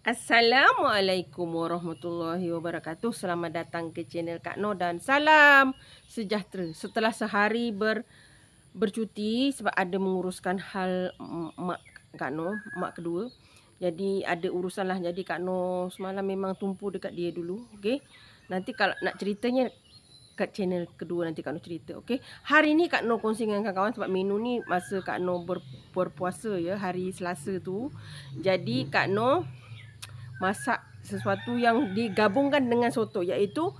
Assalamualaikum warahmatullahi wabarakatuh. Selamat datang ke channel Kak Noh dan salam sejahtera. Setelah sehari bercuti sebab ada menguruskan hal mak Kak Noh, mak kedua. Jadi ada urusan lah. Jadi Kak Noh semalam memang tumpu dekat dia dulu. Okey. Nanti kalau nak ceritanya kat channel kedua nanti Kak Noh cerita. Okey. Hari ni Kak Noh kongsi dengan kawan-kawan sebab menu ni masa Kak Noh berpuasa ya, hari Selasa tu. Jadi Kak Noh masak sesuatu yang digabungkan dengan soto, iaitu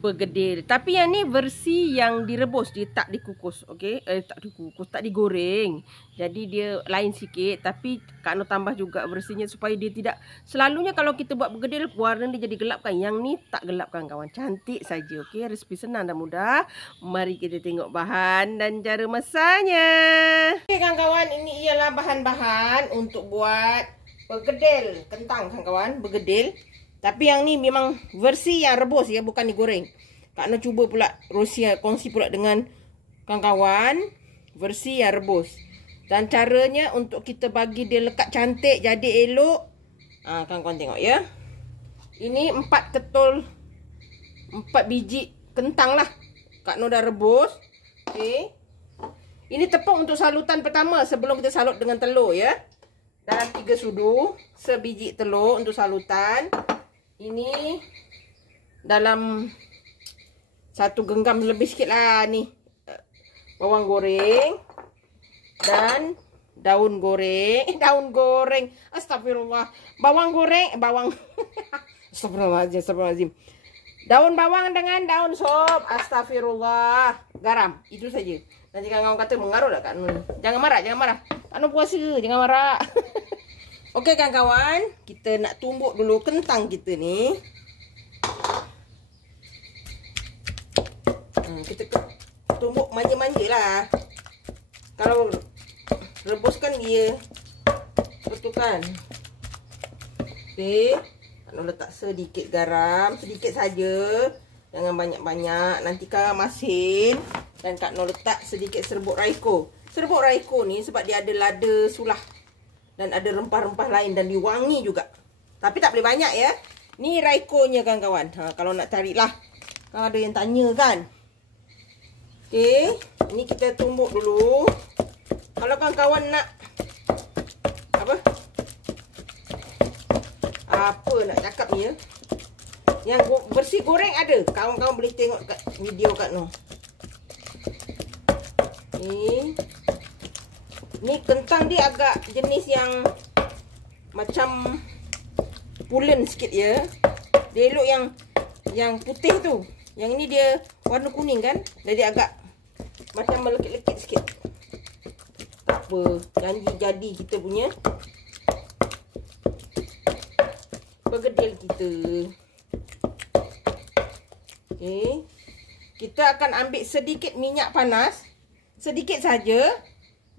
bergedil. Tapi yang ni versi yang direbus, dia tak dikukus. Okey, tak dikukus, tak digoreng. Jadi dia lain sikit, tapi Kak Noh tambah juga versinya supaya dia tidak, selalunya kalau kita buat bergedil warna dia jadi gelap kan. Yang ni tak gelap kan kawan, cantik saja. Okey, resipi senang dan mudah. Mari kita tengok bahan dan cara masaknya. Okey kawan-kawan, ini ialah bahan-bahan untuk buat bergedil kentang kawan-kawan, bergedil. Tapi yang ni memang versi yang rebus ya, bukan digoreng. Kak Noh cuba pula kongsi pula dengan kawan-kawan versi yang rebus. Dan caranya untuk kita bagi dia lekat cantik, jadi elok. Kawan-kawan tengok ya. Ini 4 biji kentang lah. Kak Noh dah rebus. Okey. Ini tepung untuk salutan pertama sebelum kita salut dengan telur ya. Dalam 3 sudu, sebiji telur untuk salutan. Ini dalam 1 genggam lebih sikit lah ni bawang goreng dan daun goreng. Daun goreng, astagfirullah. Bawang goreng, astagfirullahaladzim. Daun bawang dengan daun sop, astagfirullah. Garam, itu saja. Nanti kawan-kawan kata mengaruh tak Kak Noh? Jangan marah, jangan marah. Kak Noh puasa, jangan marah. Okey kawan-kawan, kita nak tumbuk dulu kentang kita ni. Kita tumbuk manja-manja lah. Kalau rebuskan dia betul kan. Okey, Kak Noh letak sedikit garam, sedikit saja. Jangan banyak-banyak, nanti kan masin. Dan Kak Noh letak sedikit serbuk raiko. Serbuk raiko ni sebab dia ada lada sulah dan ada rempah-rempah lain dan diwangi juga. Tapi tak boleh banyak ya. Ni raikonya kawan-kawan. Kalau nak carilah. Kan ada yang tanya kan. Okey, ini kita tumbuk dulu. Kalau kawan-kawan nak apa nak cakap ni ya. Yang bersih goreng ada. Kawan-kawan boleh tengok kat video Kak Noh. Ni kentang dia agak jenis yang macam pulen sikit ya. Dia elok yang putih tu. Yang ini dia warna kuning kan. Jadi agak macam melekit-lekit sikit. Tak apa, janji jadi kita punya bergedil kita. Okey. Kita akan ambil sedikit minyak panas. Sedikit saja.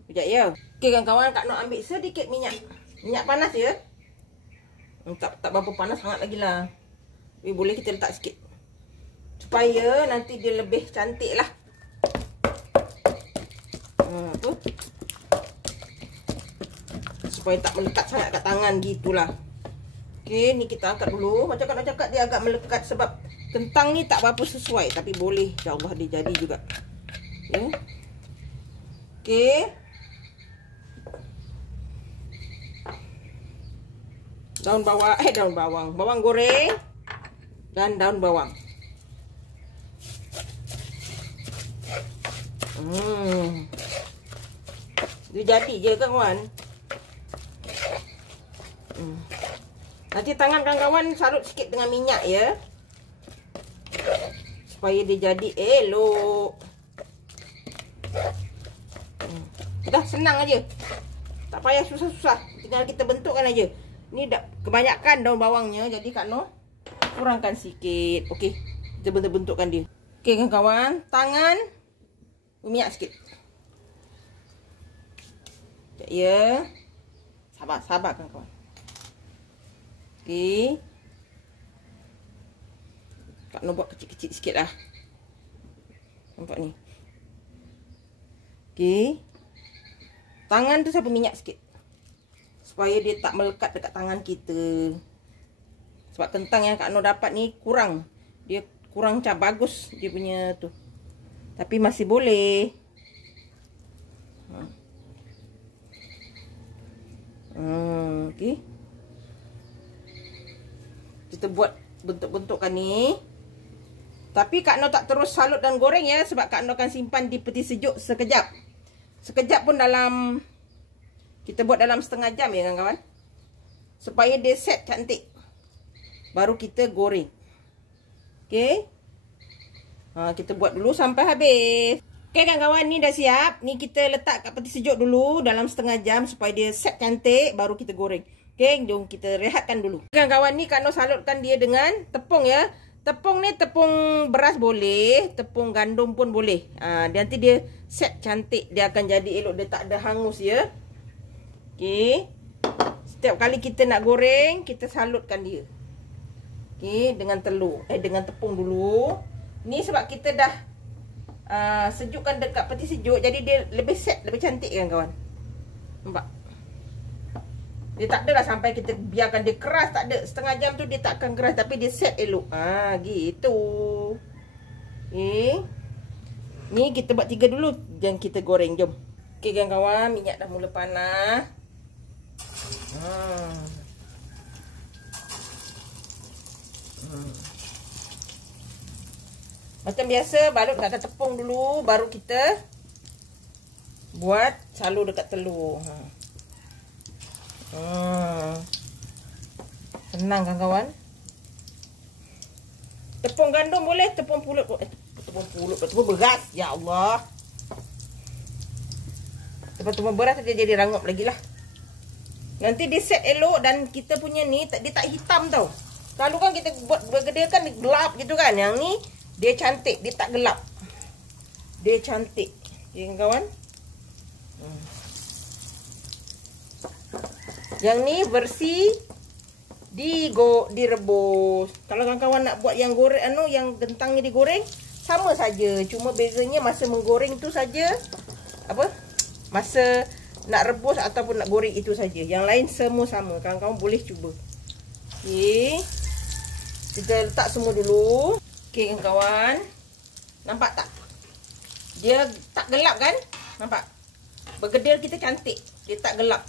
Sekejap ya. Okey kawan-kawan, Kak Noh ambil sedikit minyak panas ya. Tak berapa panas sangat lagi lah. Tapi boleh kita letak sikit. Supaya nanti dia lebih cantik lah. Tu. Supaya tak melekat sangat kat tangan gitulah. Okey, ni kita angkat dulu. Macam Kak Noh cakap dia agak melekat sebab kentang ni tak berapa sesuai. Tapi boleh. InsyaAllah dia jadi juga. Ya. Okey. Bawang goreng dan daun bawang. Dia jadi je kawan. Nanti tangan kawan-kawan salut sikit dengan minyak ya. Supaya dia jadi elok. Dah senang aja. Tak payah susah-susah. Tinggal kita bentukkan aja. Ni dah kebanyakan daun bawangnya. Jadi Kak Noh kurangkan sikit. Okey. Kita bentuk-bentukkan dia. Okey kawan-kawan. Tangan. Minyak sikit. Ya. Sabar kawan-kawan. Okey. Kak Noh buat kecil-kecil sikit lah. Nampak ni. Okey. Tangan tu sapu minyak sikit. supaya dia tak melekat dekat tangan kita. Sebab kentang yang Kak Noh dapat ni kurang. Dia kurang macam bagus dia punya tu. Tapi masih boleh. Okey. Kita buat bentuk-bentukkan ni. Tapi Kak Noh tak terus salut dan goreng ya. Sebab Kak Noh akan simpan di peti sejuk sekejap. Sekejap pun dalam, kita buat dalam setengah jam ya kawan-kawan. Supaya dia set cantik. Baru kita goreng. Okey. Kita buat dulu sampai habis. Okey kawan-kawan, ni dah siap. Ni kita letak kat peti sejuk dulu dalam setengah jam. Supaya dia set cantik. Baru kita goreng. Okey, jom kita rehatkan dulu. Kawan-kawan, ni Kak Noh salutkan dia dengan tepung ya. Tepung ni tepung beras boleh, tepung gandum pun boleh. Nanti dia set cantik, dia akan jadi elok, dia tak ada hangus ya. Okey. Setiap kali kita nak goreng, kita salutkan dia. Okey, dengan telur, dengan tepung dulu. Ni sebab kita dah sejukkan dekat peti sejuk, jadi dia lebih set, lebih cantik kan kawan. Nampak? Dia tak adalah sampai kita biarkan dia keras, tak ada. Setengah jam tu dia tak akan keras, tapi dia set elok. Gitu. Okey. Ni kita buat 3 dulu dan kita goreng, jom. Okey kawan-kawan, minyak dah mula panas. Macam biasa, balut kat tepung dulu, baru kita buat salur dekat telur. Senang kan kawan. Tepung gandum boleh, tepung pulut, tepung beras. Ya Allah. Tepung beras dia jadi rangup lagi lah. Nanti dia set elok dan kita punya ni dia tak hitam tau. Kalau kan kita buat bergedil kan dia gelap gitu kan. Yang ni dia cantik, dia tak gelap. Dia cantik. Ya kawan. Yang ni bersih direbus. Kalau kawan-kawan nak buat yang goreng yang kentangnya digoreng, sama saja. Cuma bezanya masa menggoreng tu saja. Masa nak rebus ataupun nak goreng itu saja. Yang lain semua sama. Kawan-kawan boleh cuba. Okey. Kita letak semua dulu. Okey kawan-kawan. Nampak tak? Dia tak gelap kan? Nampak? Bergedil kita cantik. Dia tak gelap.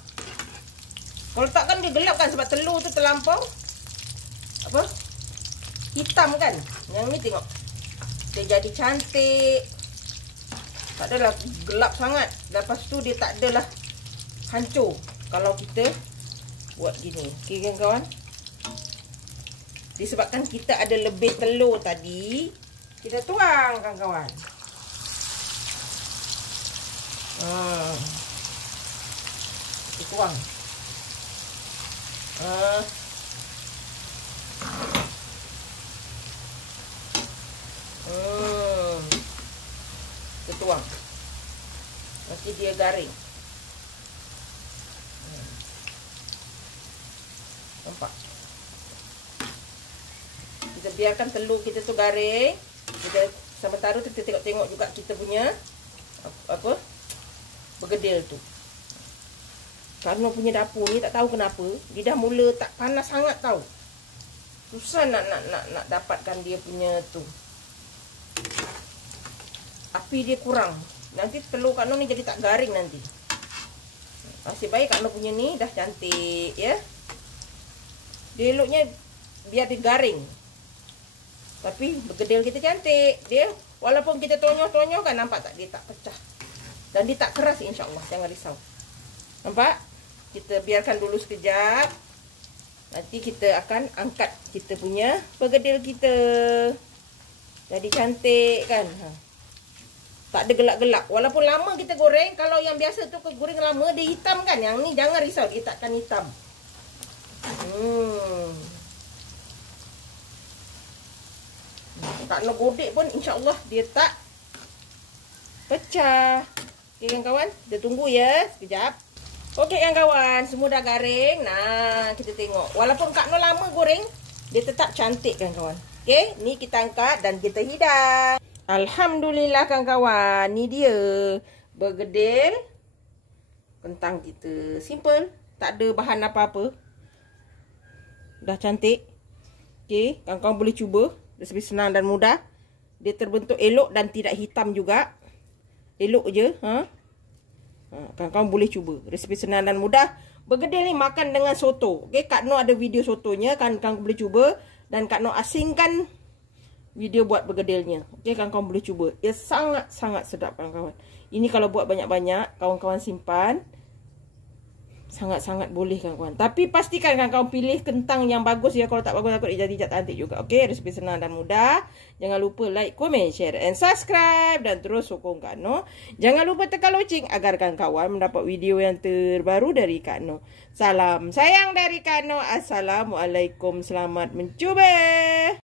Kalau tak kan dia gelap kan, sebab telur tu terlampau hitam kan. Yang ni tengok, dia jadi cantik. Tak adalah gelap sangat. Lepas tu dia tak adalah hancur kalau kita buat gini. Okey kan kawan. Disebabkan kita ada lebih telur tadi, kita tuang kan kawan. Kita tuang. Kita tuang. Nanti dia garing. Nampak? Kita biarkan telur kita tu garing. Kita sementara tu kita tengok-tengok juga kita punya bergedil tu. Kak Noh punya dapur ni tak tahu kenapa dia dah mula tak panas sangat tau. Susah nak dapatkan dia punya tu. Api dia kurang. Nanti telur Kak Noh ni jadi tak garing nanti. Nasib baik Kak Noh punya ni dah cantik ya. Dia eloknya biar dia garing. Tapi bergedil kita cantik. Dia walaupun kita tonyoh-tonyoh kan, nampak tak, dia tak pecah. Dan dia tak keras insya-Allah, jangan risau. Nampak? Kita biarkan dulu sekejap. Nanti kita akan angkat kita punya bergedil kita. Jadi cantik kan. Tak ada gelap-gelap. Walaupun lama kita goreng. Kalau yang biasa tu goreng lama, dia hitam kan. Yang ni jangan risau, dia takkan hitam. Tak nak godek pun insya-Allah dia tak pecah. Okey kan kawan? Kita tunggu ya sekejap. Okey kan kawan, semua dah garing. Nah, kita tengok. Walaupun Kak Noh lama goreng, dia tetap cantik kan kawan. Okey, ni kita angkat dan kita hidang. Alhamdulillah kan kawan. Ni dia bergedil kentang kita. Simple Tak ada bahan apa-apa. Dah cantik. Okey, kawan-kawan boleh cuba. Resipi senang dan mudah. Dia terbentuk elok dan tidak hitam juga. Elok je. Kawan-kawan boleh cuba. Resipi senang dan mudah. Bergedil ni makan dengan soto. Okey, Kak Noh ada video sotonya. Kawan-kawan boleh cuba. Dan Kak Noh asingkan video buat bergedilnya. Okey, kawan-kawan boleh cuba. Ia sangat-sangat sedap, kawan-kawan. Ini kalau buat banyak-banyak, kawan-kawan simpan. Sangat-sangat boleh, kawan-kawan. Tapi pastikan kawan-kawan pilih kentang yang bagus ya. Kalau tak bagus, takut dia jadi cantik juga. Okey, resipi senang dan mudah. Jangan lupa like, komen, share and subscribe. Dan terus sokong Kak Noh. Jangan lupa tekan loceng agar kawan-kawan mendapat video yang terbaru dari Kak Noh. Salam sayang dari Kak Noh. Assalamualaikum. Selamat mencuba.